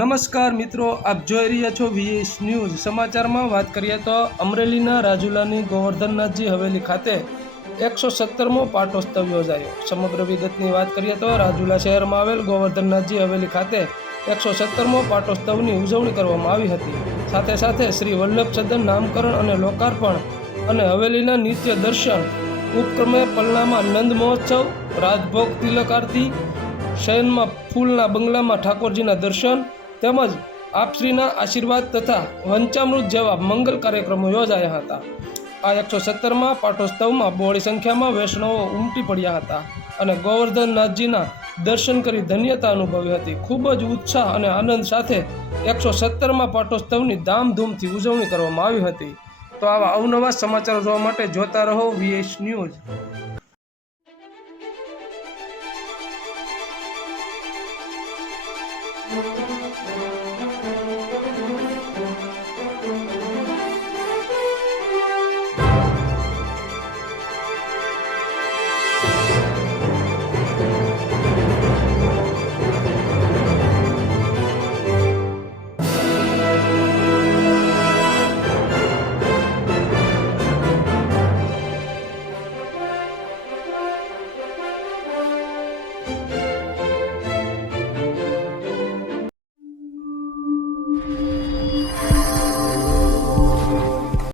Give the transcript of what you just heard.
નમસ્કાર મિત્રો, આપ જોઈ રહ્યા છો વીએસ ન્યૂઝ સમાચારમાં વાત કરીએ તો અમરેલીના રાજુલાની ગોવર્ધનનાથજી હવેલી ખાતે એકસો સત્તરમો પાટોત્સવ યોજાયો. સમગ્ર વિગતની વાત કરીએ તો રાજુલા શહેરમાં આવેલ ગોવર્ધનનાથજી હવેલી ખાતે એકસો સત્તરમો પાટોત્સવની ઉજવણી કરવામાં આવી હતી. સાથે સાથે શ્રી વલ્લભ સદન નામકરણ અને લોકાર્પણ અને હવેલીના નિત્ય દર્શન, ઉપક્રમે પલનામાં નંદ મહોત્સવ, રાજભોગ તિલક આરતી, શયનમાં ફૂલના બંગલામાં ઠાકોરજીના દર્શન તેમજ આપશ્રીના આશીર્વાદ તથા વંચામૃત જેવા મંગલ કાર્યક્રમો યોજાયા હતા. આ એકસો સત્તરમાં પાટોત્સવમાં બહોળી સંખ્યામાં વૈષ્ણવો ઉમટી પડ્યા હતા અને ગોવર્ધનનાથજીના દર્શન કરી ધન્યતા અનુભવી હતી. ખૂબ જ ઉત્સાહ અને આનંદ સાથે એકસો સત્તરમાં પાટોત્સવની ધામધૂમથી ઉજવણી કરવામાં આવી હતી. તો આવા અવનવા સમાચારો જોવા માટે જોતા રહો વીએસ ન્યૂઝ. Thank